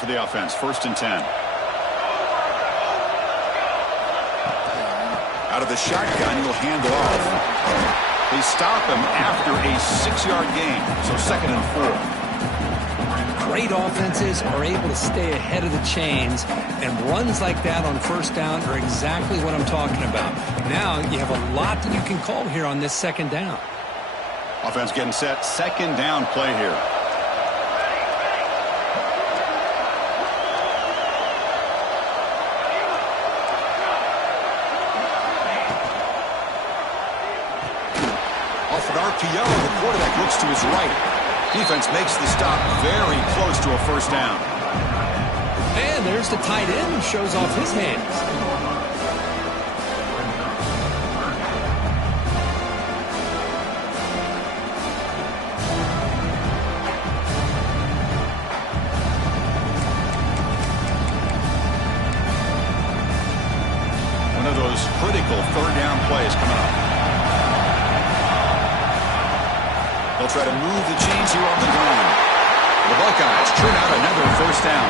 for the offense. 1st and 10. Out of the shotgun, he'll hand it off. They stop him after a 6-yard gain, so 2nd and 4. Great offenses are able to stay ahead of the chains, and runs like that on 1st down are exactly what I'm talking about. Now you have a lot that you can call here on this 2nd down. Offense getting set. 2nd down play here. Off an RPO, the quarterback looks to his right. Defense makes the stop very close to a 1st down. And there's the tight end who shows off his hands. One of those critical 3rd down plays coming up. They'll try to move the chains here on the ground. The Buckeyes turn out another 1st down.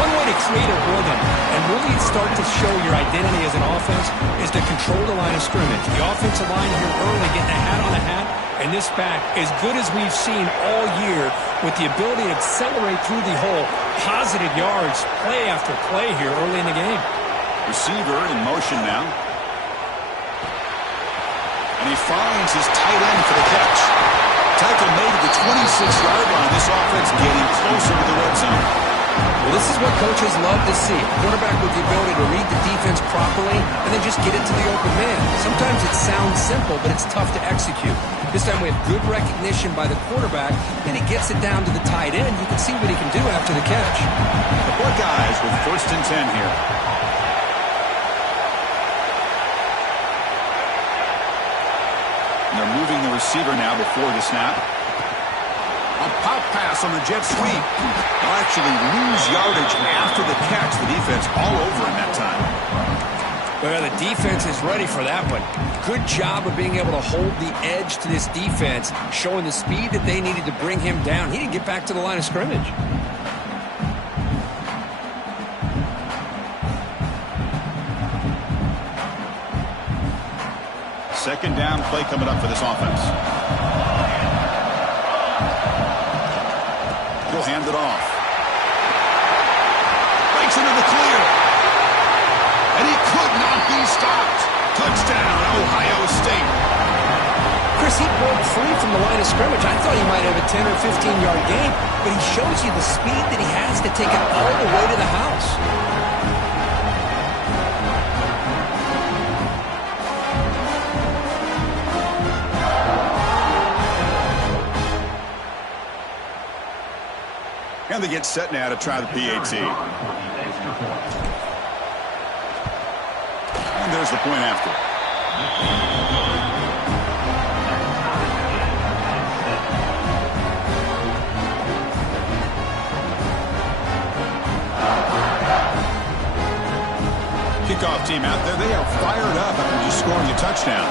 One way to create a rhythm and really start to show your identity as an offense is to control the line of scrimmage. The offensive line here early getting a hat on a hat, and this back, as good as we've seen all year, with the ability to accelerate through the hole, positive yards, play after play here early in the game. Receiver in motion now. And he finds his tight end for the catch. Tackle made at the 26-yard line. This offense getting closer to the red zone. Well, this is what coaches love to see. A quarterback with the ability to read the defense properly and then just get it to the open man. Sometimes it sounds simple, but it's tough to execute. This time we have good recognition by the quarterback, and he gets it down to the tight end. You can see what he can do after the catch. The Buckeyes with 1st and 10 here. They're moving the receiver now before the snap. A pop pass on the jet sweep. They'll actually lose yardage after the catch. The defense all over in that time. Well, the defense is ready for that one. Good job of being able to hold the edge to this defense, showing the speed that they needed to bring him down. He didn't get back to the line of scrimmage. Second down play coming up for this offense. He'll hand it off. Breaks into the clear. And he could not be stopped. Touchdown, Ohio State. Chris, he broke free from the line of scrimmage. I thought he might have a 10 or 15-yard gain, but he shows you the speed that he has to take it all the way to the house. And they get set now to try the PAT. And there's the point after. Kickoff team out there. They are fired up after just scoring a touchdown.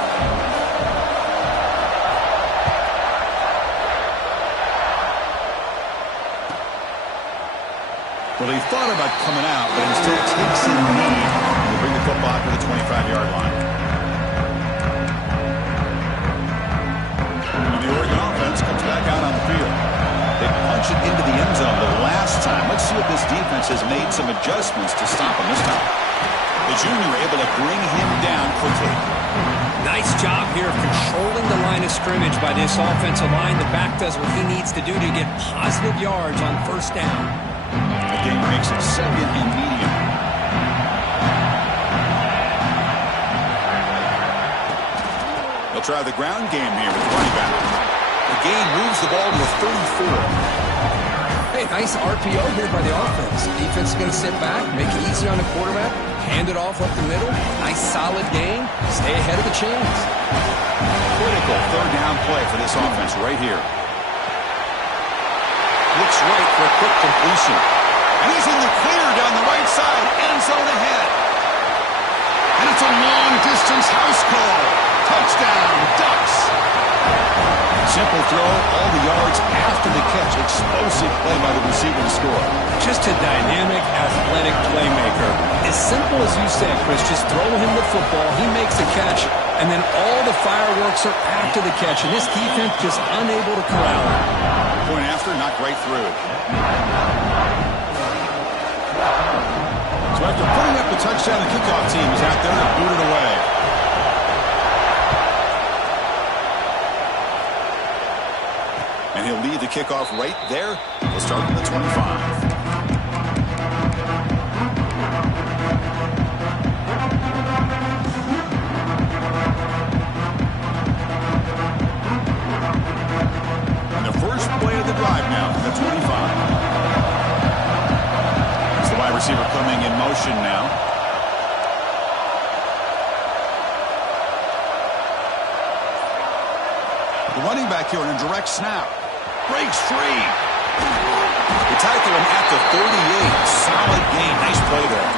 Well, he thought about coming out, but instead takes in the lead to bring the football to the 25-yard line. And the Oregon offense comes back out on the field. They punch it into the end zone the last time. Let's see if this defense has made some adjustments to stop him this time. The junior able to bring him down quickly. Nice job here of controlling the line of scrimmage by this offensive line. The back does what he needs to do to get positive yards on 1st down. The game makes it 2nd and medium. They'll try the ground game here with the running back. The game moves the ball to the 34. Hey, nice RPO here by the offense. Defense is going to sit back, make it easy on the quarterback, hand it off up the middle. Nice solid game. Stay ahead of the chains. Critical 3rd down play for this offense right here. Looks right for a quick completion. And he's in the clear down the right side. End zone ahead. And it's a long-distance house call. Touchdown, Ducks. Simple throw, all the yards after the catch. Explosive play by the receiver to score. Just a dynamic, athletic playmaker. As simple as you said, Chris, just throw him the football, he makes a catch, and then all the fireworks are after the catch, and this defense just unable to corral him. Point after, not right through it. So after putting up the touchdown, the kickoff team is out there to boot it away. And he'll lead the kickoff right there. We'll start from the 25. And the first play of the drive now from the 25. It's the wide receiver coming in motion now. The running back here on a direct snap. Breaks free. They tackle him at the 38. Solid gain. Nice play there.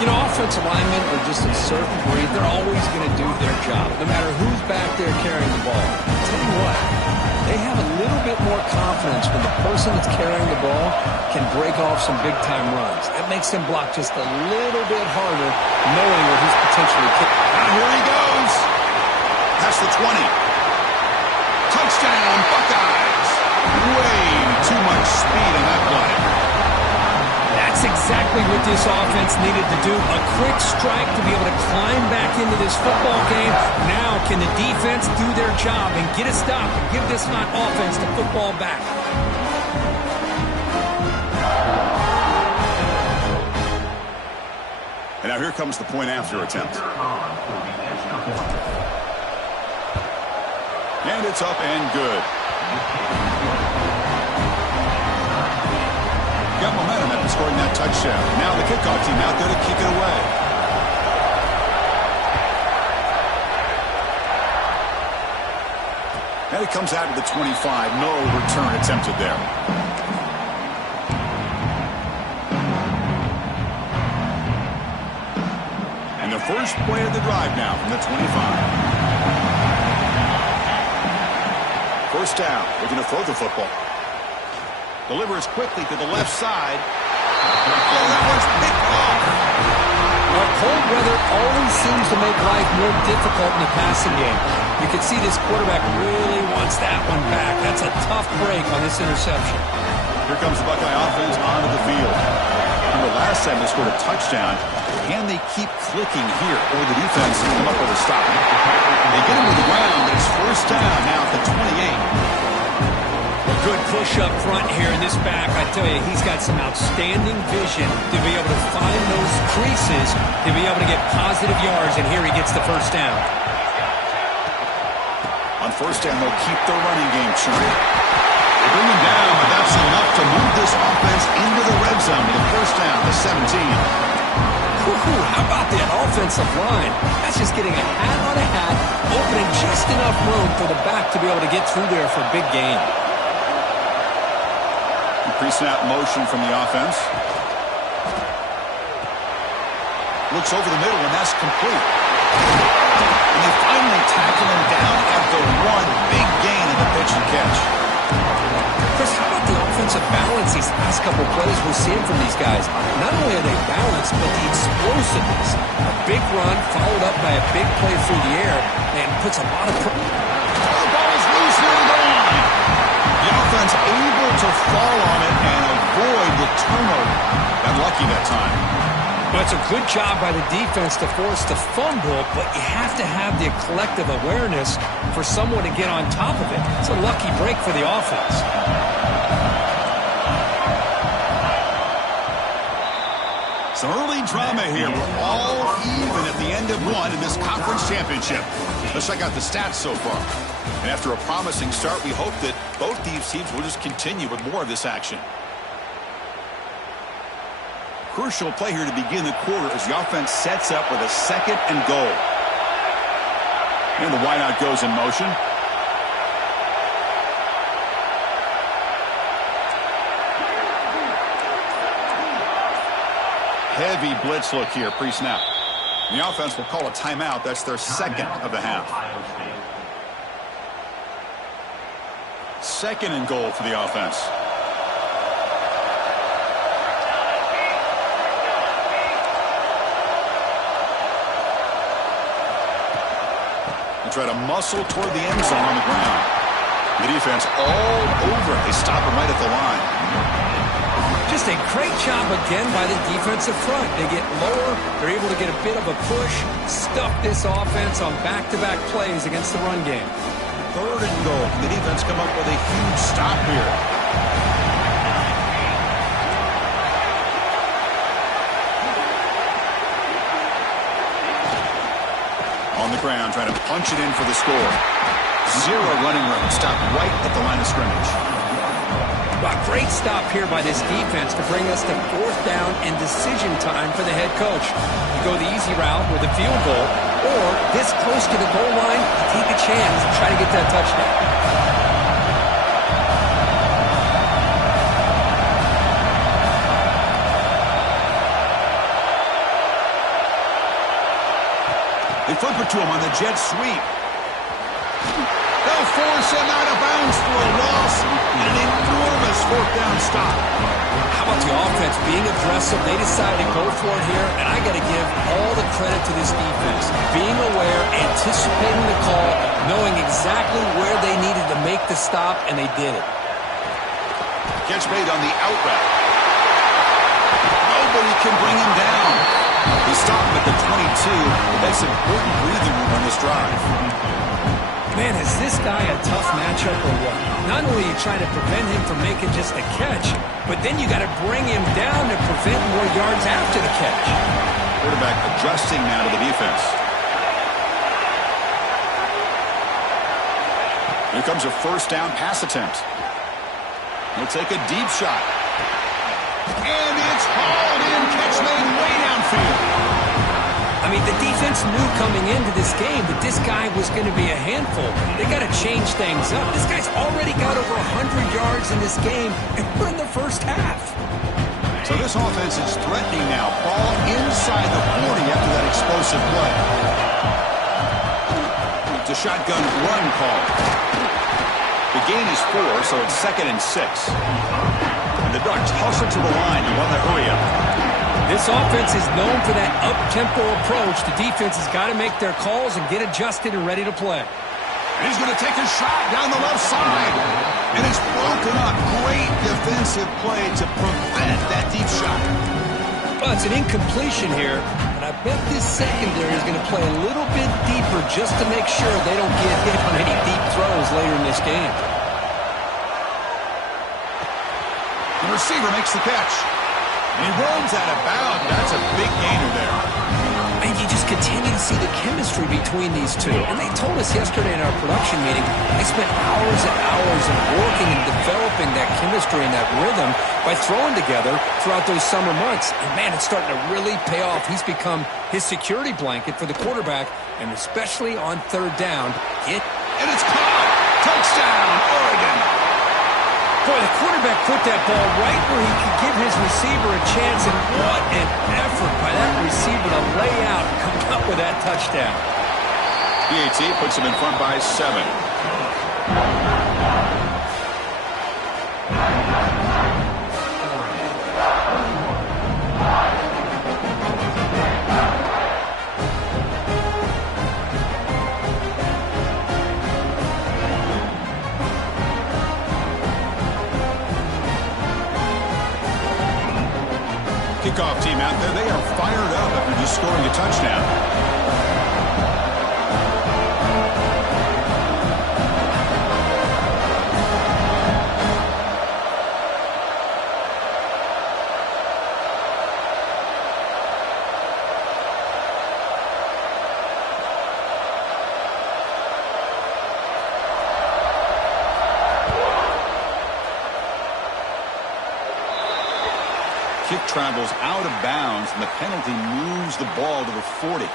You know, offensive linemen are just a certain breed. They're always going to do their job, no matter who's back there carrying the ball. I'll tell you what, they have a little bit more confidence when the person that's carrying the ball can break off some big-time runs. It makes them block just a little bit harder, knowing where he's potentially kicking. And here he goes. Past the 20. Touchdown, Buckeyes. Way too much speed in that play. That's exactly what this offense needed to do. A quick strike to be able to climb back into this football game. Now can the defense do their job and get a stop and give this hot offense the football back? And now here comes the point after attempt. And it's up and good. Got momentum after scoring that touchdown. Now the kickoff team out there to kick it away. And it comes out to the 25. No return attempted there. And the first play of the drive now from the 25. First down. We're going to throw the football. Delivers quickly to the left side. Oh, that one's picked off. Well, cold weather always seems to make life more difficult in the passing game. You can see this quarterback really wants that one back. That's a tough break on this interception. Here comes the Buckeye offense onto the field. Remember last time they scored a touchdown. Can they keep clicking here, or the defense come up with a stop? They get him to the ground, but it's first down now at the 28. A good push up front here in this back. I tell you, he's got some outstanding vision to be able to find those creases, to be able to get positive yards, and here he gets the first down. On first down, they'll keep the running game churning. They bring him down, but that's enough to move this offense into the red zone. The first down, the 17. How about that offensive line? That's just getting a hat on a hat, opening just enough room for the back to be able to get through there for a big gain. Pre-snap motion from the offense. Looks over the middle, and that's complete. And they finally tackle him down at the one. Big gain in the pitch and catch. Chris, how about the offensive balance these last couple of plays we're seeing from these guys? Not only are they balanced, but the explosiveness. A big run followed up by a big play through the air, and puts a lot of... The ball is loose near the goal line. The offense able to fall on it and avoid the turnover. Got lucky that time. Well, it's a good job by the defense to force the fumble, but you have to have the collective awareness for someone to get on top of it. It's a lucky break for the offense. Some early drama here. We're all even at the end of one in this conference championship. Let's check out the stats so far. And after a promising start, we hope that both these teams will just continue with more of this action. Crucial play here to begin the quarter as the offense sets up with a second and goal. And the wideout goes in motion. Heavy blitz look here, pre-snap. The offense will call a timeout. That's their second of the half. Second and goal for the offense. try to muscle toward the end zone on the ground. The defense all over. They stop him right at the line. Just a great job again by the defensive front. They get lower. They're able to get a bit of a push, stuff this offense on back-to-back plays against the run game. 3rd and goal. The defense come up with a huge stop here. On the ground, trying to punch it in for the score. 0 running room. Stopped right at the line of scrimmage. A great stop here by this defense to bring us to 4th down and decision time for the head coach. You go the easy route with a field goal, or this close to the goal line, take a chance and try to get that touchdown. They flip it to him on the jet sweep. They'll force him out of bounds for a loss and an enormous 4th down stop. How about the offense being aggressive? They decided to go for it here, and I got to give all the credit to this defense. Being aware, anticipating the call, knowing exactly where they needed to make the stop, and they did it. Catch made on the out route. Nobody can bring him down. They stop him at the 22. That's important breathing room on this drive. Man, is this guy a tough matchup or what? Not only are you trying to prevent him from making just a catch, but then you got to bring him down to prevent more yards after the catch. Quarterback adjusting now to the defense. Here comes a 1st down pass attempt. He'll take a deep shot. And it's hauled in. Catch made way downfield. I mean, the defense knew coming into this game that this guy was going to be a handful. They got to change things up. This guy's already got over 100 yards in this game, and we're in the first half. So this offense is threatening now. Ball inside the 40 after that explosive play. It's a shotgun run call. The gain is 4, so it's 2nd and 6. And the Ducks hustle to the line and run the hurry up. This offense is known for that up-tempo approach. The defense has got to make their calls and get adjusted and ready to play. And he's going to take a shot down the left side. And it's broken up. Great defensive play to prevent that deep shot. Well, it's an incompletion here, and I bet this secondary is going to play a little bit deeper just to make sure they don't get hit on any deep throws later in this game. The receiver makes the catch. And he runs out of bounds. That's a big gainer there. And you just continue to see the chemistry between these two. And they told us yesterday in our production meeting, they spent hours and hours of working and developing that chemistry and that rhythm by throwing together throughout those summer months. And, man, it's starting to really pay off. He's become his security blanket for the quarterback, and especially on 3rd down. And it's caught. Touchdown, Oregon. Boy, the quarterback put that ball right where he could give his receiver a chance, and what an effort by that receiver to lay out and come up with that touchdown. PAT puts him in front by 7. Kickoff team out there, they are fired up after just scoring a touchdown. Kick travels out of bounds, and the penalty moves the ball to the 40.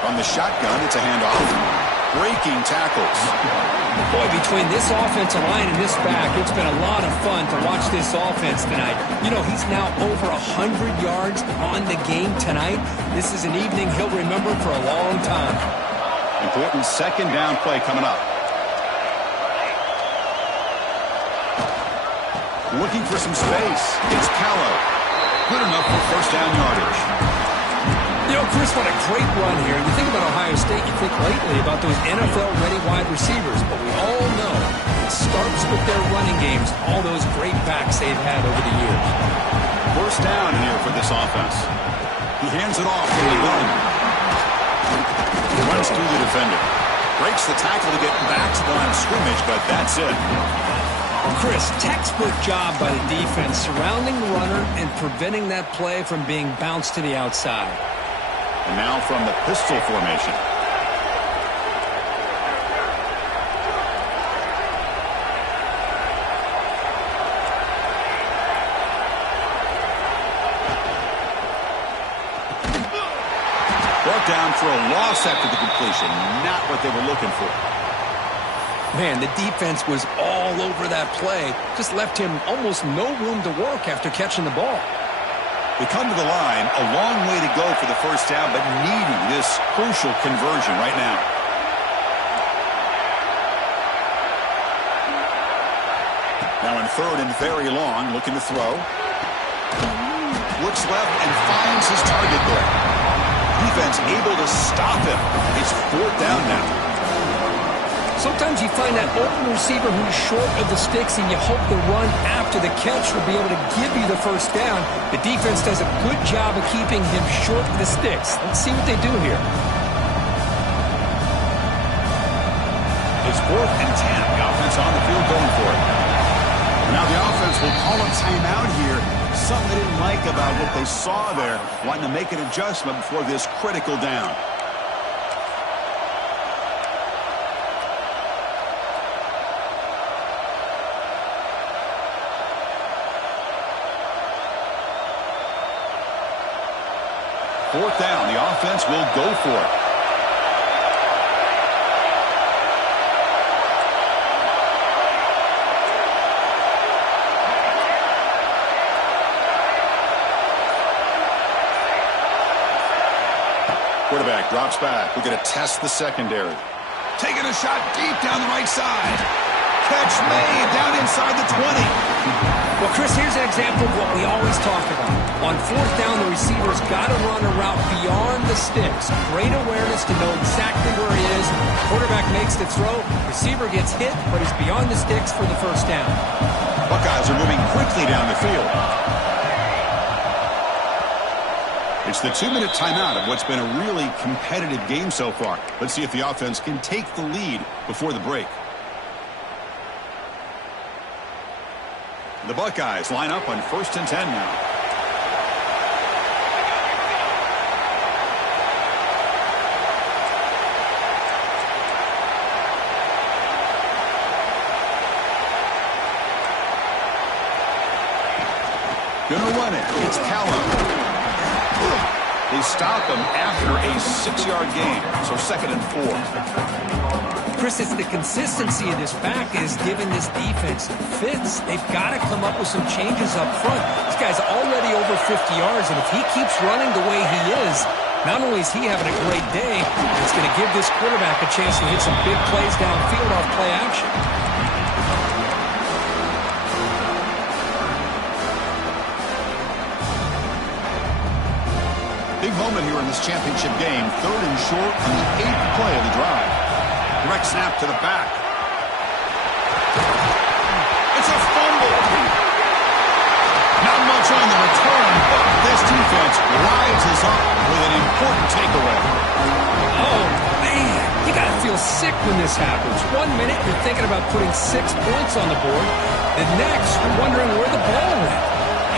From the shotgun, it's a handoff. breaking tackles. Boy, between this offensive line and this back, it's been a lot of fun to watch this offense tonight. You know, he's now over 100 yards on the game tonight. This is an evening he'll remember for a long time. Important second down play coming up. Looking for some space. It's Callow. Good enough for first down yardage. You know, Chris, what a great run here. You think about Ohio State, you think lately about those NFL-ready wide receivers, but we all know it starts with their running games, all those great backs they've had over the years. First down here for this offense. He hands it off to the gun. Runs through the defender. Breaks the tackle to get back to the line of scrimmage, but that's it. Chris, textbook job by the defense surrounding the runner and preventing that play from being bounced to the outside. And now from the pistol formation. Brought down for a loss after the completion. Not what they were looking for. Man, the defense was all over that play. Just left him almost no room to work after catching the ball. We come to the line, a long way to go for the first down, but needing this crucial conversion right now. Now in third and very long, looking to throw. Looks left and finds his target there. Defense able to stop him. It's fourth down now. Sometimes you find that open receiver who's short of the sticks, and you hope the run after the catch will be able to give you the first down. The defense does a good job of keeping him short of the sticks. Let's see what they do here. It's fourth and 10. The offense on the field going for it. Now the offense will call a timeout here. Something they didn't like about what they saw there. Wanting to make an adjustment before this critical down. Fourth down, the offense will go for it. Quarterback drops back. We're going to test the secondary. Taking a shot deep down the right side. Catch made down inside the 20. Well, Chris, here's an example of what we always talk about. On fourth down, the receiver's got to run a route beyond the sticks. Great awareness to know exactly where he is. Quarterback makes the throw. Receiver gets hit, but he's beyond the sticks for the first down. Buckeyes are moving quickly down the field. It's the 2-minute timeout of what's been a really competitive game so far. Let's see if the offense can take the lead before the break. The Buckeyes line up on first and 10 now. Gonna run it. It's Callow. They stop him after a 6-yard gain, so second and 4. Chris, it's the consistency of this back is giving this defense fits. They've got to come up with some changes up front. This guy's already over 50 yards, and if he keeps running the way he is, not only is he having a great day, it's going to give this quarterback a chance to hit some big plays downfield off play action. Big moment here in this championship game. Third and short on the 8th play of the drive. Direct snap to the back. It's a fumble. Not much on the return, but this defense rises up with an important takeaway. Oh, man. You got to feel sick when this happens. 1 minute, you're thinking about putting 6 points on the board. The next, you're wondering where the ball went.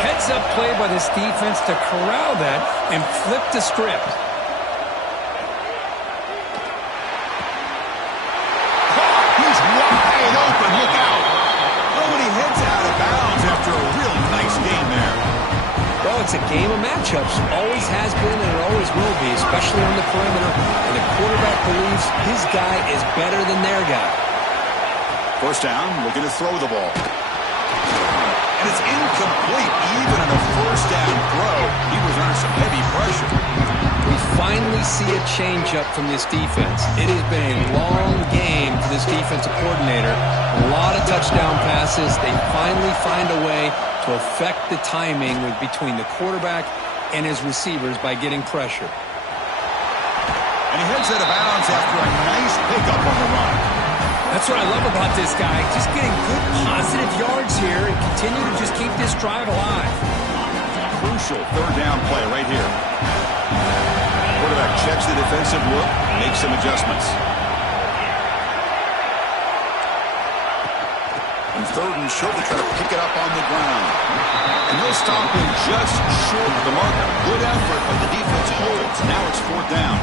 Heads-up play by this defense to corral that and flip the script. He's wide open. Look out. Nobody heads out of bounds after a really nice game there. Well, it's a game of matchups. Always has been and it always will be, especially on the perimeter. And the quarterback believes his guy is better than their guy. First down, looking to throw the ball. And it's incomplete. Even in a first down throw, he was under some heavy pressure. We finally see a change-up from this defense. It has been a long game for this defensive coordinator. A lot of touchdown passes. They finally find a way to affect the timing between the quarterback and his receivers by getting pressure. And he heads out of bounds after a nice pickup on the run. That's what I love about this guy. Just getting good positive yards here and continue to just keep this drive alive. Crucial third down play right here. Quarterback checks the defensive look, makes some adjustments. And third and short, they try to pick it up on the ground. And they'll stop him just short of the marker. Good effort, but the defense holds. Now it's fourth down.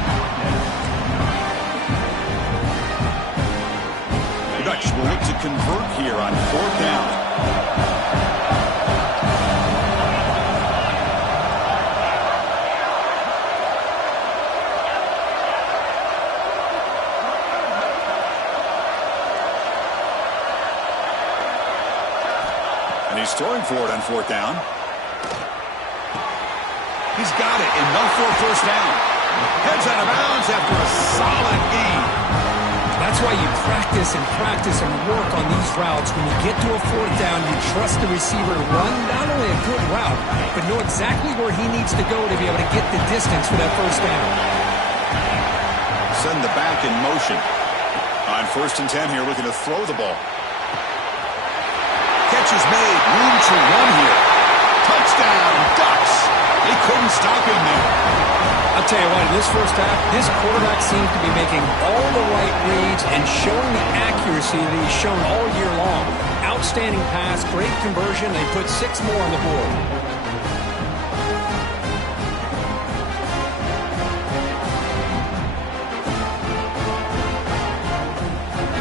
The Dutch will look to convert here on fourth down. And he's throwing for it on fourth down. He's got it. Enough for a first down. Heads out of bounds after a solid gain. That's why you practice and work on these routes. When you get to a fourth down, you trust the receiver to run not only a good route, but know exactly where he needs to go to be able to get the distance for that first down. Send the back in motion. On first and 10 here, looking to throw the ball. Catch is made. Room to run here. Touchdown, Ducks. They couldn't stop him there. I'll tell you what, in this first half, this quarterback seems to be making all the right reads and showing the accuracy that he's shown all year long. Outstanding pass, great conversion. They put 6 more on the board.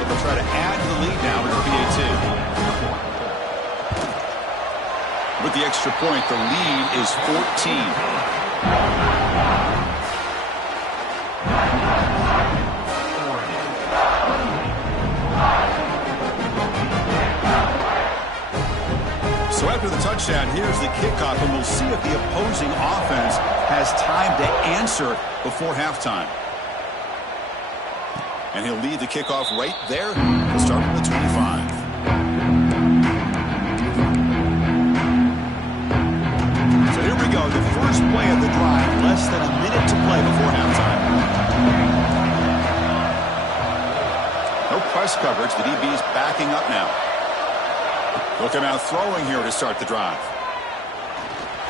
They'll try to add to the lead now with a PAT. With the extra point, the lead is 14. So after the touchdown, here's the kickoff, and we'll see if the opposing offense has time to answer before halftime. And he'll lead the kickoff right there. He'll start from the 25. So here we go, the first play of the drive, less than a minute to play before halftime. No press coverage, the DB's backing up now. Looking out throwing here to start the drive.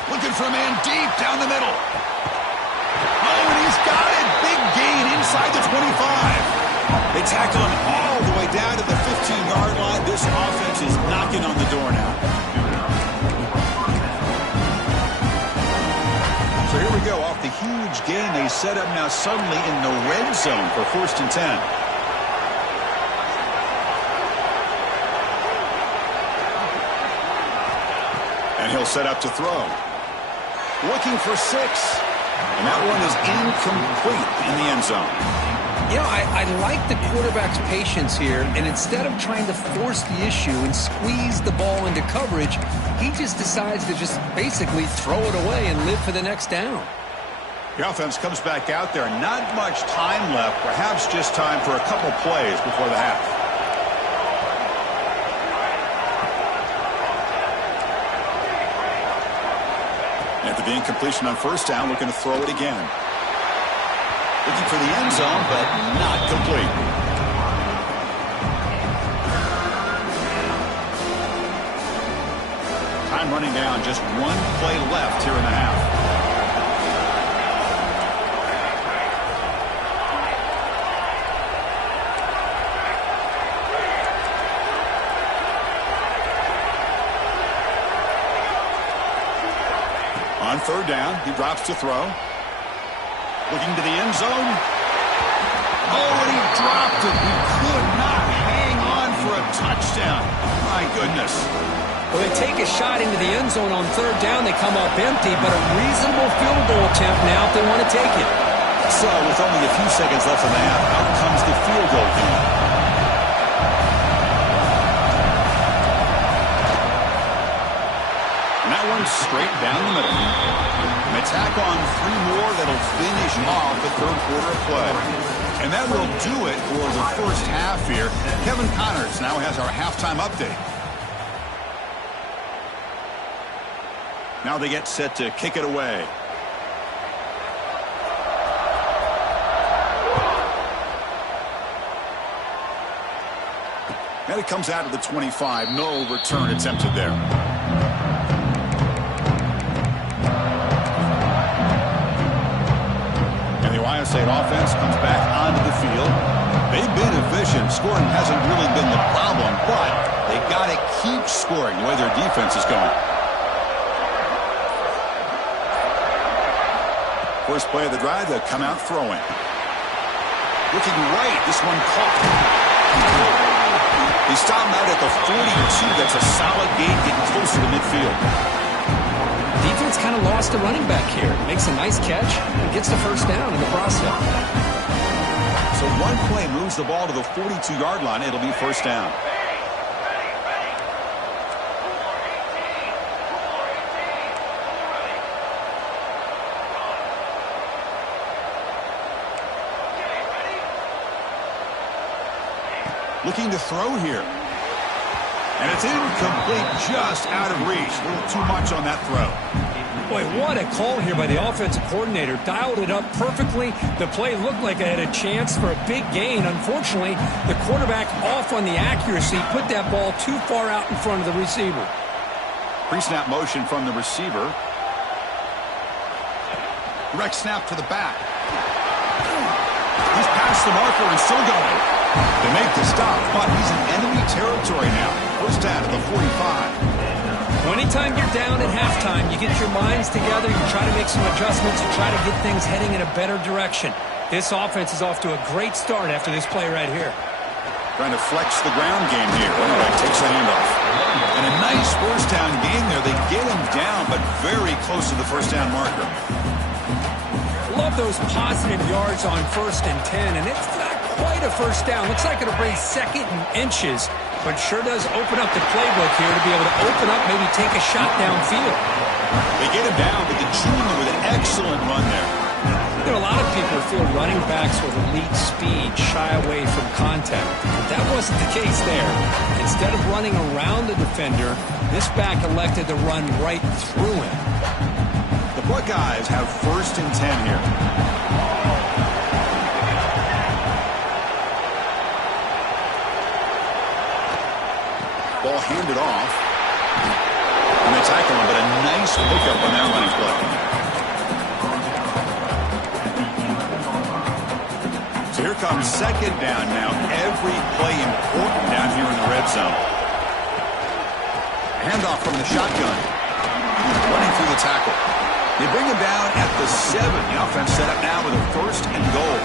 Looking for a man deep down the middle. Oh, and he's got it. Big gain inside the 25. They tackle him all the way down to the 15-yard line. This offense is knocking on the door now. So here we go. Off the huge gain, they set up now suddenly in the red zone for first and 10. And he'll set up to throw. Looking for 6. And that one is incomplete in the end zone. You know, I like the quarterback's patience here, and instead of trying to force the issue and squeeze the ball into coverage, he just decides to just basically throw it away and live for the next down. The offense comes back out there. Not much time left, perhaps just time for a couple plays before the half. After the incompletion on first down, looking to throw it again. Looking for the end zone, but not complete. Time running down, just one play left here in the half. On third down, he drops to throw. Looking to the end zone. Oh, and he dropped it. He could not hang on for a touchdown. My goodness. Well, they take a shot into the end zone on third down. They come up empty, but a reasonable field goal attempt now if they want to take it. So, with only a few seconds left in the half, out comes the field goal team. And that one's straight down the middle. An attack on 3 more that'll finish off the third quarter of play. And that will do it for the first half here. Kevin Connors now has our halftime update. Now they get set to kick it away. And it comes out of the 25. No return attempted there. And the Ohio State offense comes back onto the field. They've been efficient. Scoring hasn't really been the problem, but they got to keep scoring the way their defense is going. First play of the drive, they'll come out throwing. Looking right, this one caught. He stopped out at the 42. That's a solid gain, getting closer to midfield. Defense kind of lost the running back here. Makes a nice catch and gets the first down in the process. So one play moves the ball to the 42-yard line. It'll be first down. Looking to throw here. And it's incomplete, just out of reach. A little too much on that throw. Boy, what a call here by the offensive coordinator. Dialed it up perfectly. The play looked like it had a chance for a big gain. Unfortunately, the quarterback off on the accuracy, put that ball too far out in front of the receiver. Pre-snap motion from the receiver. Direct snap to the back. He's past the marker and still going. They make the stop, but he's in enemy territory now. First down at the 45. Well, anytime you're down at halftime, you get your minds together, you try to make some adjustments, you try to get things heading in a better direction. This offense is off to a great start after this play right here. Trying to flex the ground game here. Running takes the handoff. And a nice first down game there. They get him down, but very close to the first down marker. Love those positive yards on 1st and 10, and it's not quite a first down. Looks like it'll bring 2nd and inches, but sure does open up the playbook here to be able to open up, maybe take a shot downfield. They get him down, but the junior with an excellent run there. There are a lot of people who feel running backs with elite speed shy away from contact, but that wasn't the case there. Instead of running around the defender, this back elected to run right through him. The Buckeyes have 1st and 10 here. Ball handed off. And they tackle him, but a nice pickup on that running play. So here comes 2nd down now. Every play important down here in the red zone. Handoff from the shotgun. Running through the tackle. They bring him down at the 7. The offense set up now with a 1st and goal.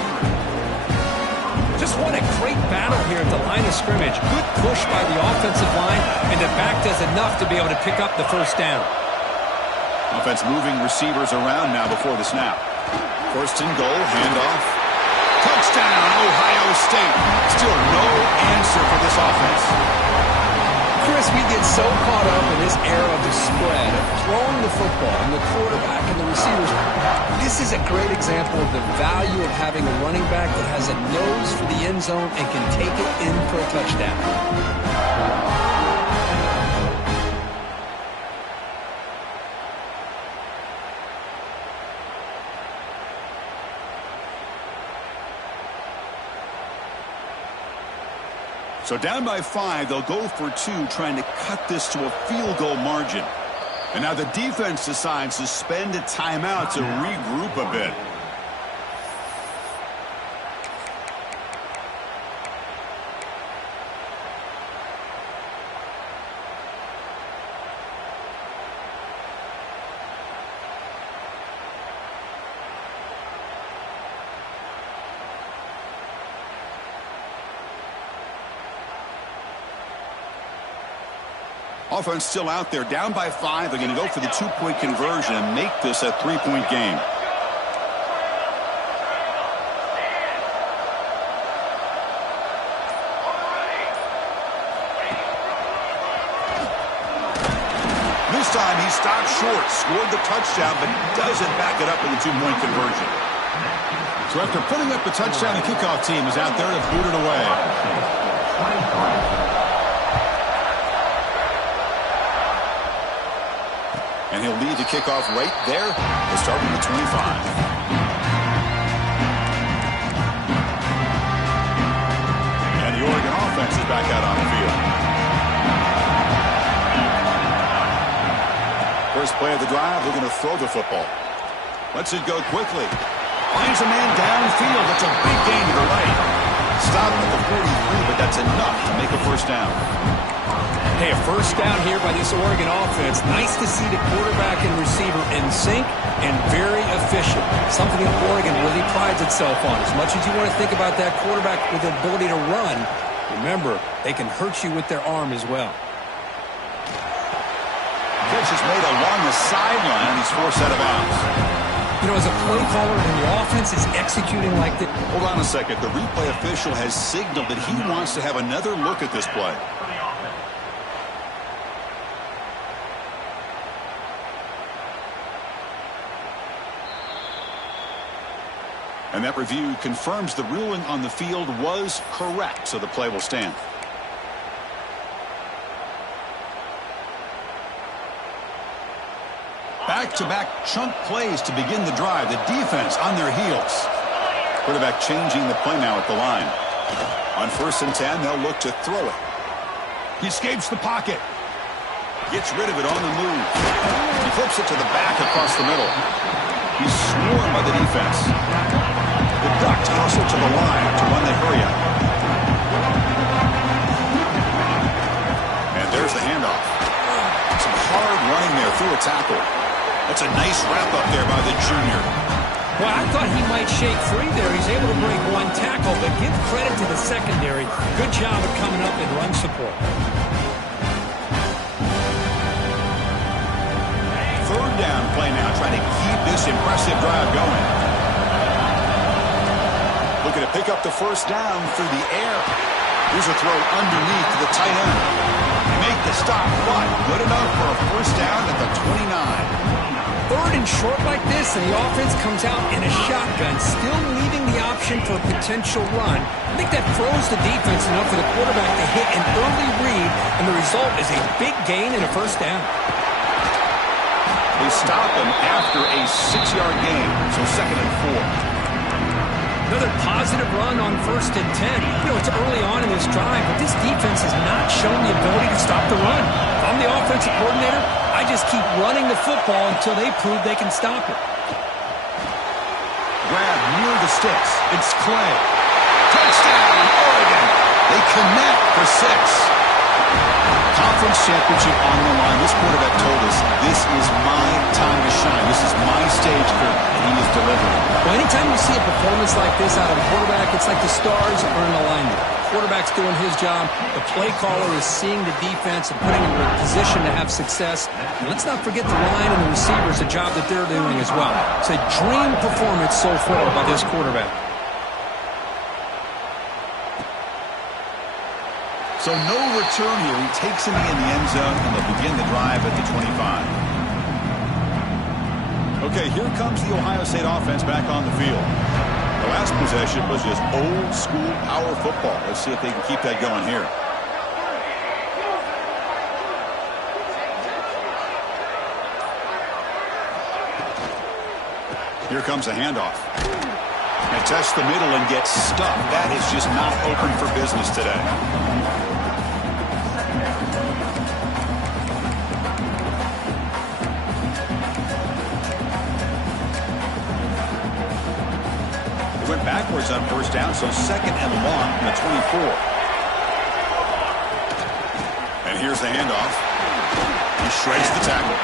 Just won a great battle here at the line of scrimmage. Good push by the offensive line, and the back does enough to be able to pick up the first down. Offense moving receivers around now before the snap. 1st and goal, handoff. Touchdown, Ohio State. Still no answer for this offense. Chris, we get so caught up in this era of the spread, of throwing the football and the quarterback and the receivers. This is a great example of the value of having a running back that has a nose for the end zone and can take it in for a touchdown. So down by 5, they'll go for 2, trying to cut this to a field goal margin. And now the defense decides to spend a timeout to regroup a bit. Offense still out there, down by 5. They're going to go for the 2-point conversion and make this a 3-point game. This time he stopped short, scored the touchdown, but doesn't back it up in the 2-point conversion. So after putting up the touchdown, the kickoff team is out there to boot it away. And he'll lead the kickoff right there. He'll start with the 25. And the Oregon offense is back out on the field. First play of the drive, they're going to throw the football. Lets it go quickly. Finds a man downfield. That's a big gain to the right. Stop at the 43, but that's enough to make a first down. Hey, a first down here by this Oregon offense. Nice to see the quarterback and receiver in sync and very efficient. Something that Oregon really prides itself on. As much as you want to think about that quarterback with the ability to run, remember, they can hurt you with their arm as well. Catch is made along the sideline. He's forced out of bounds. You know, as a play caller, when your offense is executing like this. Hold on a second. The replay official has signaled that he wants to have another look at this play. And that review confirms the ruling on the field was correct, so the play will stand. Back-to-back chunk plays to begin the drive. The defense on their heels. Quarterback changing the play now at the line. On 1st and 10, they'll look to throw it. He escapes the pocket. Gets rid of it on the move. He flips it to the back across the middle. He's swarmed by the defense. The Ducks hustle to the line to run the hurry up. And there's the handoff. Some hard running there through a tackle. That's a nice wrap up there by the junior. Well, I thought he might shake free there. He's able to break one tackle, but give credit to the secondary. Good job of coming up in run support. 3rd down play now, trying to keep this impressive drive going. Looking to pick up the first down through the air. Here's a throw underneath to the tight end. Make the stop, but good enough for a first down at the 29. 3rd and short like this, and the offense comes out in a shotgun, still leaving the option for a potential run. I think that throws the defense enough for the quarterback to hit an early read, and the result is a big gain and a first down. They stop him after a 6-yard gain, so 2nd and 4. Another positive run on 1st and 10. You know, it's early on in this drive, but this defense has not shown the ability to stop the run. If I'm the offensive coordinator, I just keep running the football until they prove they can stop it. Grab near the sticks. It's Clay. Touchdown, Oregon. They connect for 6. Conference championship on the line. This quarterback told us, this is my time to shine. This is my stage for it, and he is delivering. Well, anytime you see a performance like this out of a quarterback, it's like the stars are in alignment. The quarterback's doing his job. The play caller is seeing the defense and putting him in a position to have success. And let's not forget the line and the receivers, the job that they're doing as well. It's a dream performance so far by this quarterback. So no return here. He takes him in the end zone, and they'll begin the drive at the 25. Okay, here comes the Ohio State offense back on the field. The last possession was just old-school power football. Let's see if they can keep that going here. Here comes a handoff. They test the middle and get stuffed. That is just not open for business today. Went backwards on 1st down, so 2nd and long from the 24. And here's the handoff. He shreds the tackle.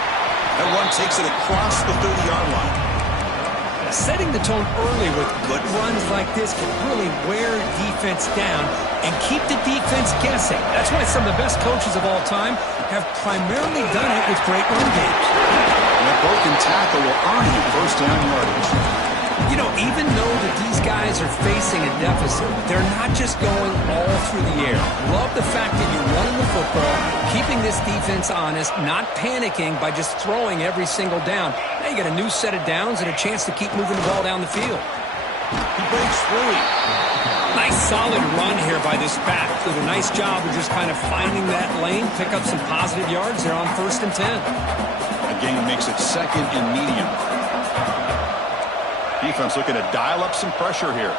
That run takes it across the 30-yard line. Setting the tone early with good runs like this can really wear defense down and keep the defense guessing. That's why some of the best coaches of all time have primarily done it with great run games. And a broken tackle will earn you first down yardage. You know, even though that these guys are facing a deficit, they're not just going all through the air. Love the fact that you're running the football, keeping this defense honest, not panicking by just throwing every single down. Now you got a new set of downs and a chance to keep moving the ball down the field. He breaks free. Nice solid run here by this back. Did a nice job of just kind of finding that lane, pick up some positive yards there on 1st and 10. The game makes it 2nd and medium. Defense looking to dial up some pressure here.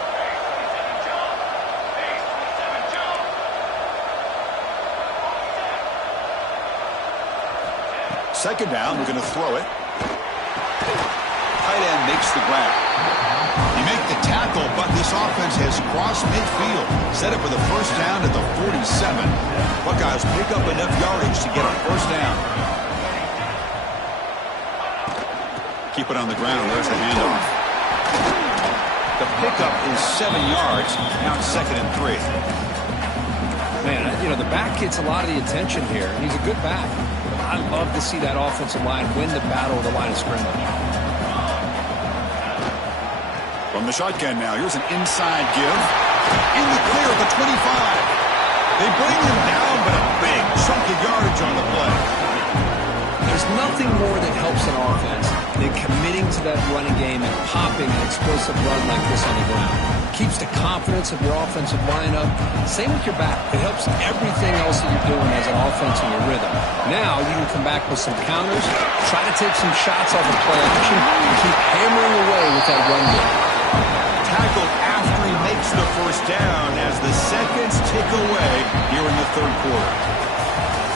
Second down, we're going to throw it. Tight end makes the grab. You make the tackle, but this offense has crossed midfield. Set it for the first down at the 47. Buckeyes pick up enough yardage to get a first down. Keep it on the ground. There's the handoff. The pickup is 7 yards. Now it's 2nd and 3. Man, you know, the back gets a lot of the attention here. He's a good back. I love to see that offensive line win the battle of the line of scrimmage. From the shotgun now, here's an inside give. In the clear at the 25. They bring him down, but a big chunk of yardage on the play. There's nothing more that helps an offense than committing to that running game and popping an explosive run like this on the ground. Keeps the confidence of your offensive lineup. Same with your back. It helps everything else that you're doing as an offense in your rhythm. Now you can come back with some counters, try to take some shots off of play action, and keep hammering away with that run game. Tackled after he makes the first down as the seconds tick away here in the 3rd quarter.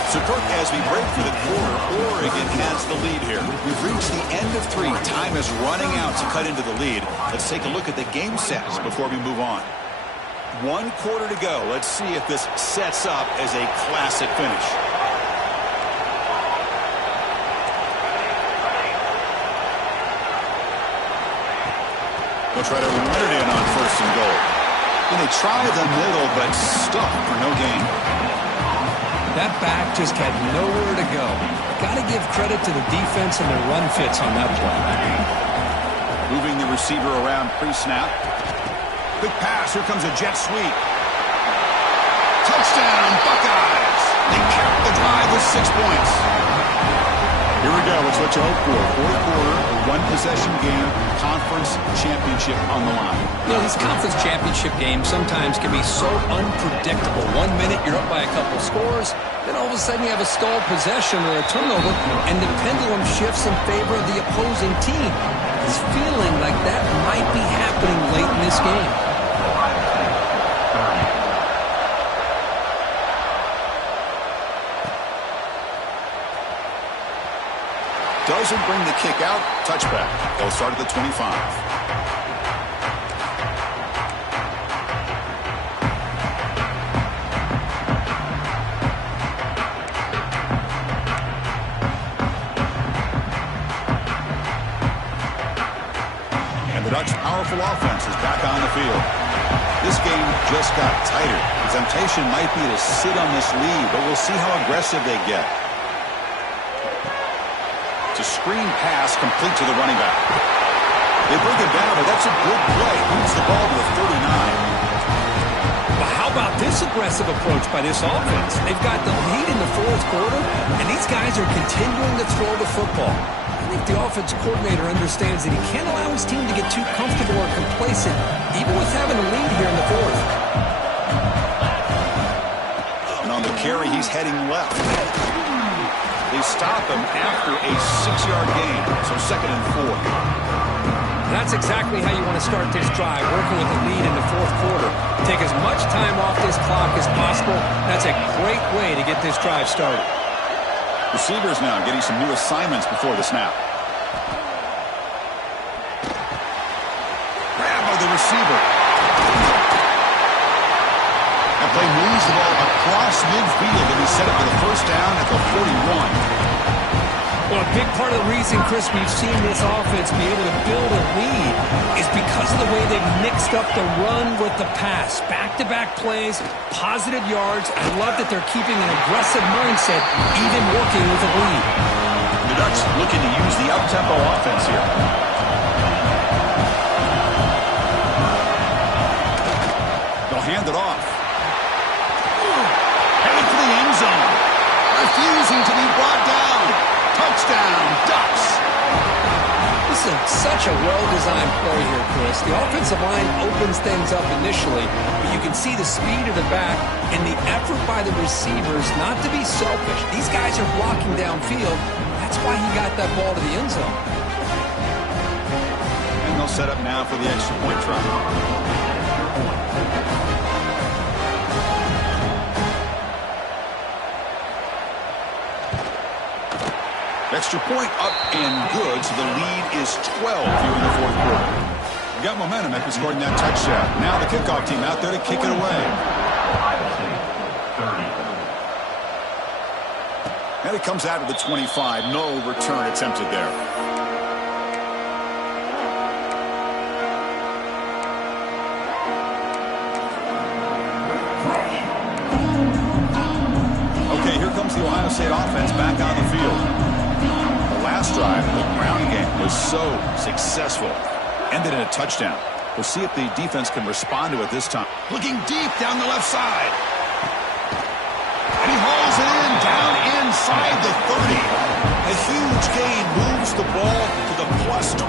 So, Kirk, as we break for the quarter, Oregon has the lead here. We've reached the end of 3. Time is running out to cut into the lead. Let's take a look at the game sets before we move on. 1 quarter to go. Let's see if this sets up as a classic finish. They'll try to run it in on 1st and goal. And they try the middle, but stuck for no gain. That back just had nowhere to go. Got to give credit to the defense and their run fits on that play. Moving the receiver around pre-snap. Quick pass. Here comes a jet sweep. Touchdown, Buckeyes. They cap the drive with 6 points. Here we go. It's what you hope for. 4th quarter, 1-possession game, conference championship on the line. You know, these conference championship games sometimes can be so unpredictable. 1 minute you're up by a couple scores, then all of a sudden you have a stalled possession or a turnover, and the pendulum shifts in favor of the opposing team. It's feeling like that might be happening late in this game. Doesn't bring the kick out. Touchback. They'll start at the 25. And the Ducks' powerful offense is back on the field. This game just got tighter. The temptation might be to sit on this lead, but we'll see how aggressive they get. It's a screen pass complete to the running back. They bring him down, but that's a good play. Moves the ball to the 39. But how about this aggressive approach by this offense? They've got the lead in the 4th quarter, and these guys are continuing to throw the football. I think the offense coordinator understands that he can't allow his team to get too comfortable or complacent, even with having a lead here in the 4th. And on the carry, he's heading left. They stop him after a 6-yard gain, so 2nd and 4. That's exactly how you want to start this drive, working with the lead in the 4th quarter. Take as much time off this clock as possible. That's a great way to get this drive started. Receivers now getting some new assignments before the snap. Grab by the receiver. That play moves the ball across midfield, and he set it for the first down at the 41. Well, a big part of the reason, Chris, we've seen this offense be able to build a lead is because of the way they've mixed up the run with the pass. Back-to-back plays, positive yards. I love that they're keeping an aggressive mindset, even working with a lead. The Ducks looking to use the up-tempo offense here. They'll hand it off. Headed for the end zone. Refusing to be brought down. Touchdown, Ducks. This is such a well-designed play here, Chris. The offensive line opens things up initially, but you can see the speed of the back and the effort by the receivers not to be selfish. These guys are blocking downfield. That's why he got that ball to the end zone. And they'll set up now for the extra point try. Extra point up and good, so the lead is 12 here in the fourth quarter. We got momentum after scoring that touchdown. Now the kickoff team out there to kick it away. And it comes out of the 25. No return attempted there. Okay, here comes the Ohio State offense back on the field. Last drive, the ground game was so successful. Ended in a touchdown. We'll see if the defense can respond to it this time. Looking deep down the left side. And he hauls it in down inside the 30. A huge gain moves the ball to the plus 22.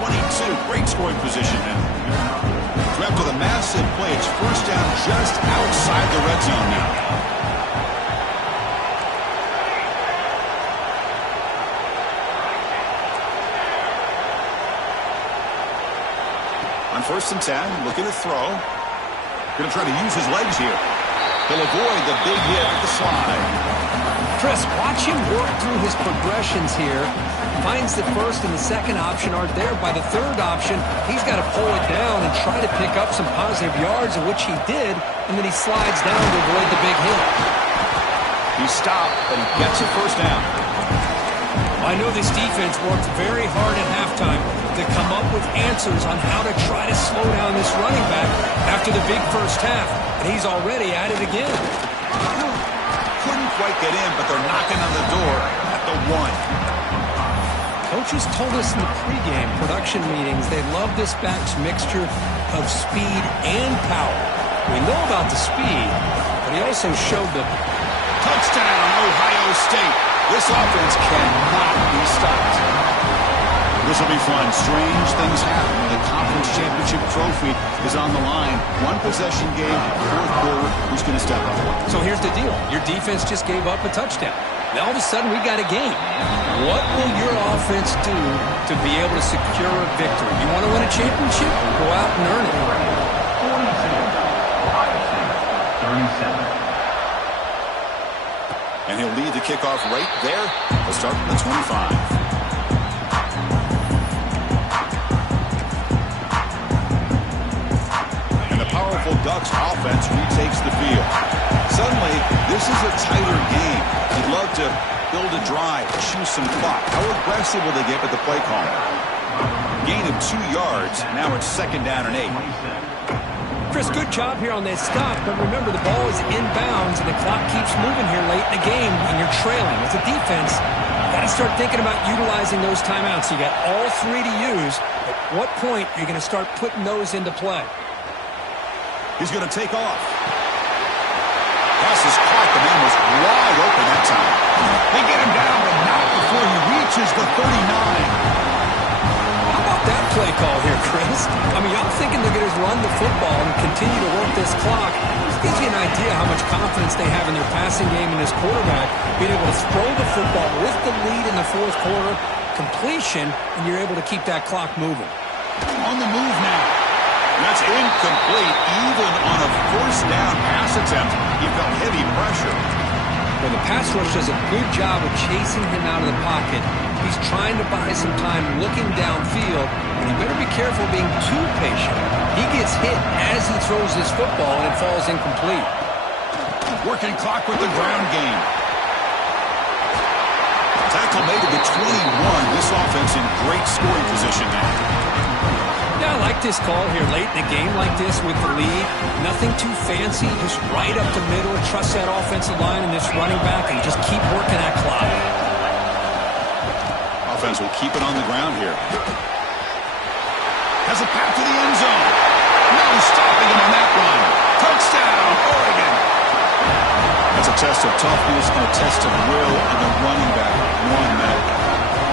Great scoring position. And after the massive play, it's first down just outside the red zone now. On 1st and 10, looking to throw. Going to try to use his legs here. He'll avoid the big hit at the slide. Chris, watch him work through his progressions here. Finds the first and the second option aren't there. By the third option, he's got to pull it down and try to pick up some positive yards, of which he did, and then he slides down to avoid the big hit. He stopped, but he gets a first down. I know this defense worked very hard at halftime to come up with answers on how to try to slow down this running back after the big first half, and he's already at it again. Couldn't quite get in, but they're knocking on the door at the 1. Coaches told us in the pregame production meetings they love this back's mixture of speed and power. We know about the speed, but he also showed the touchdown, Ohio State. This offense cannot be stopped. This will be fun. Strange things happen. The conference championship trophy is on the line. One possession game, fourth quarter. Who's going to step up? So here's the deal. Your defense just gave up a touchdown. Now all of a sudden we got a game. What will your offense do to be able to secure a victory? You want to win a championship? Go out and earn it. 37. And he'll lead the kickoff right there. We'll start from the 25. Powerful Ducks offense retakes the field. Suddenly, this is a tighter game. You'd love to build a drive, choose some clock. How aggressive will they get with the play call? Gain of 2 yards. Now it's 2nd down and 8. Chris, good job here on that stop, but remember the ball is inbounds and the clock keeps moving here late in the game and you're trailing. As a defense, you got to start thinking about utilizing those timeouts. You got all 3 to use. At what point are you going to start putting those into play? He's going to take off. Pass is caught. The man was wide open that time. They get him down, but not before he reaches the 39. How about that play call here, Chris? I mean, y'all thinking they're going to run the football and continue to work this clock. This gives you an idea how much confidence they have in their passing game and this quarterback being able to throw the football with the lead in the fourth quarter, completion, and you're able to keep that clock moving. On the move now. That's incomplete. Even on a first down pass attempt, he felt heavy pressure. Well, the pass rush does a good job of chasing him out of the pocket. He's trying to buy some time looking downfield, and you better be careful being too patient. He gets hit as he throws this football, and it falls incomplete. Working clock with the ground game. Tackle made at the 21. This offense in great scoring position now. Yeah, I like this call here late in a game like this with the lead. Nothing too fancy, just right up the middle. Trust that offensive line and this running back and just keep working that clock. Offense will keep it on the ground here. Has a path to the end zone. No stopping him on that one. Touchdown, Oregon. That's a test of toughness and a test of will, and the running back won that.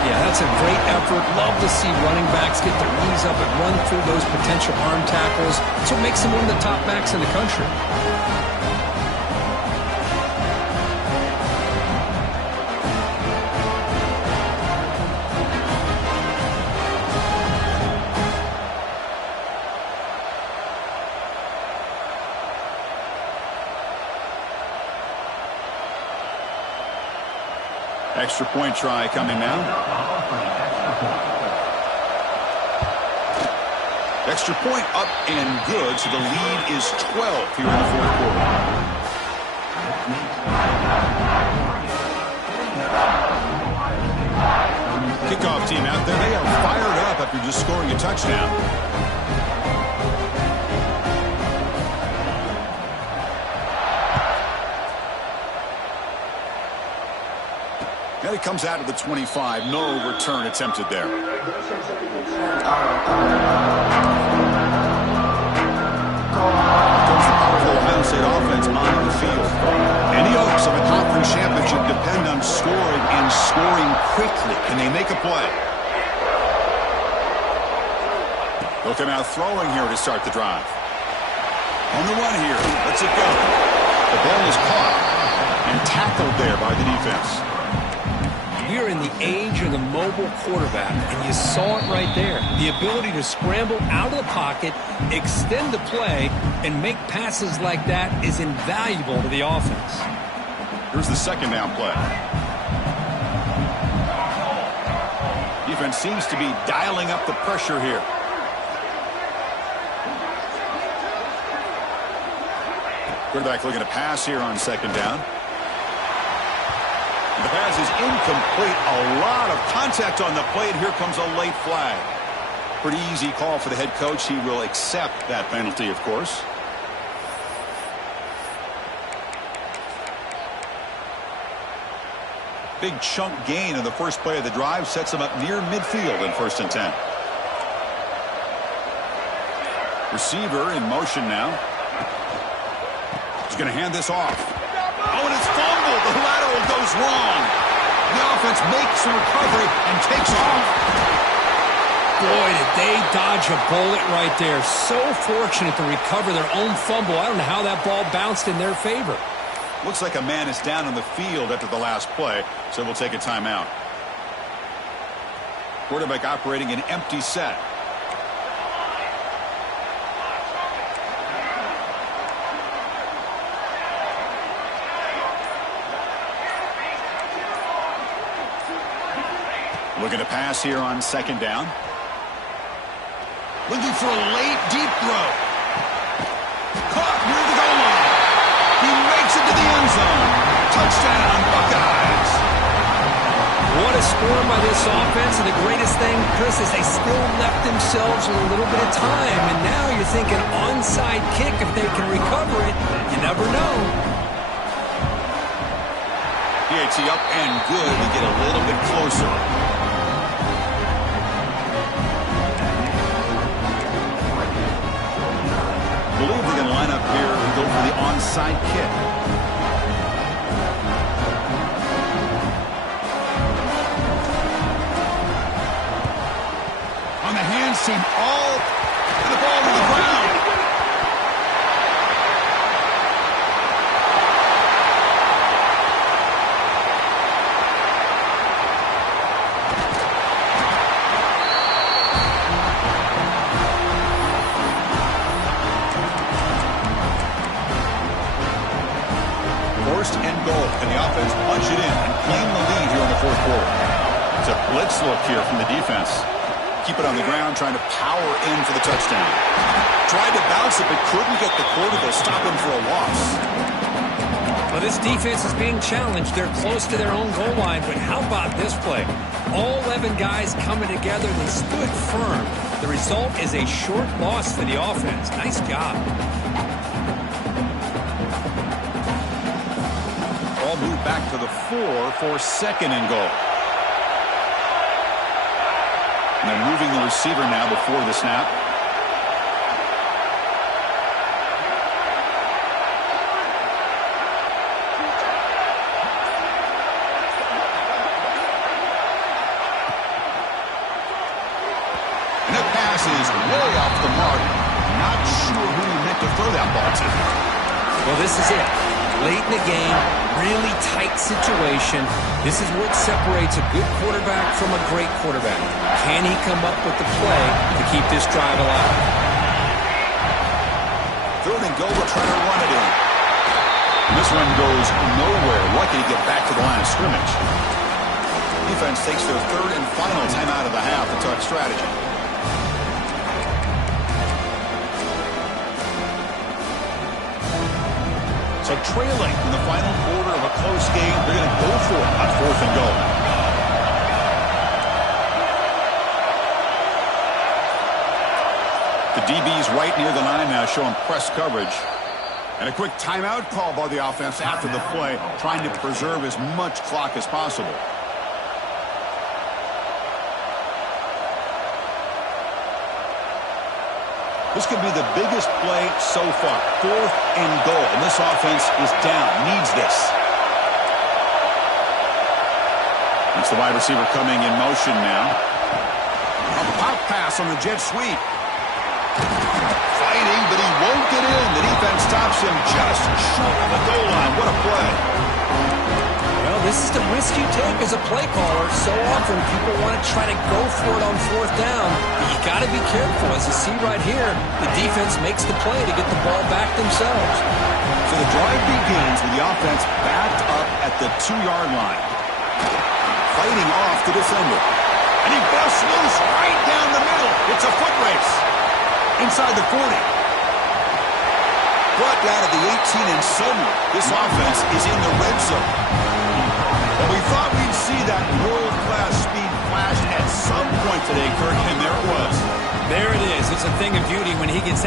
Yeah, that's a great effort. Love to see running backs get their knees up and run through those potential arm tackles. That's what makes him one of the top backs in the country. Extra point try coming now. Extra point up and good, so the lead is 12 here in the fourth quarter. Kickoff team out there. They are fired up after just scoring a touchdown. And it comes out of the 25. No return attempted there. Goes the powerful Ohio State offense onto the field. And the hopes of a conference championship depend on scoring and scoring quickly. Can they make a play? They'll come out throwing here to start the drive. On the run here. Let's it go. The ball is caught and tackled there by the defense. We're in the age of the mobile quarterback, and you saw it right there. The ability to scramble out of the pocket, extend the play, and make passes like that is invaluable to the offense. Here's the second down play. Defense seems to be dialing up the pressure here. Quarterback looking to pass here on second down. The pass is incomplete. A lot of contact on the play, and here comes a late flag. Pretty easy call for the head coach. He will accept that penalty, of course. Big chunk gain in the first play of the drive sets him up near midfield in 1st and 10. Receiver in motion now. He's going to hand this off. Oh, and it's fumbled. The lateral goes wrong. The offense makes a recovery and takes off. Boy, did they dodge a bullet right there. So fortunate to recover their own fumble. I don't know how that ball bounced in their favor. Looks like a man is down on the field after the last play, so we'll take a timeout. Quarterback operating an empty set. Looking to pass here on second down. Looking for a late, deep throw. Caught near the goal line. He makes it to the end zone. Touchdown, Buckeyes. What a score by this offense. And the greatest thing, Chris, is they still left themselves with a little bit of time. And now you're thinking onside kick if they can recover it. You never know. PAT up and good to get a little bit closer. I believe they're going to line up here and go for the onside kick. On the hands team, all and the ball to the ground. And goal, and the offense punch it in and claim the lead here in the fourth quarter. It's a blitz look here from the defense. Keep it on the ground, trying to power in for the touchdown. Tried to bounce it, but couldn't get the quarter to stop him for a loss. Well, this defense is being challenged. They're close to their own goal line, but how about this play? All 11 guys coming together. They stood firm. The result is a short loss for the offense. Nice job. Ball moved back to the 4 for second and goal. And they're moving the receiver now before the snap. And the pass is way off the mark. Not sure who he meant to throw that ball to. Well, this is it. Late in the game, really tight situation. This is what separates a good quarterback from a great quarterback. Can he come up with the play to keep this drive alive? Third and goal, we'll try to run it in. This one goes nowhere. Lucky to get back to the line of scrimmage. Defense takes their third and final timeout of the half to talk strategy. So trailing in the final quarter of a close game, they're going to go for it on fourth and goal. The DB's right near the line now, showing press coverage. And a quick timeout call by the offense after the play, trying to preserve as much clock as possible. This could be the biggest play so far. Fourth and goal. And this offense is down. Needs this. It's the wide receiver coming in motion now. A pop pass on the jet sweep. Fighting, but he won't get in. The defense stops him just short of the goal line. What a play. Well, this is the risk you take as a play caller. So often people want to try to go for it on fourth down. But you got to be careful. As you see right here, the defense makes the play to get the ball back themselves. So the drive begins with the offense backed up at the 2-yard line. Fighting off the defender. And he busts loose right down the middle. It's a foot race. Inside the 40. Brought down at the 18, and suddenly this offense is in the red zone. Well, we thought we'd see that world-class speed flash at some point today, Kirk, and there it was. There it is. It's a thing of beauty when he gets out.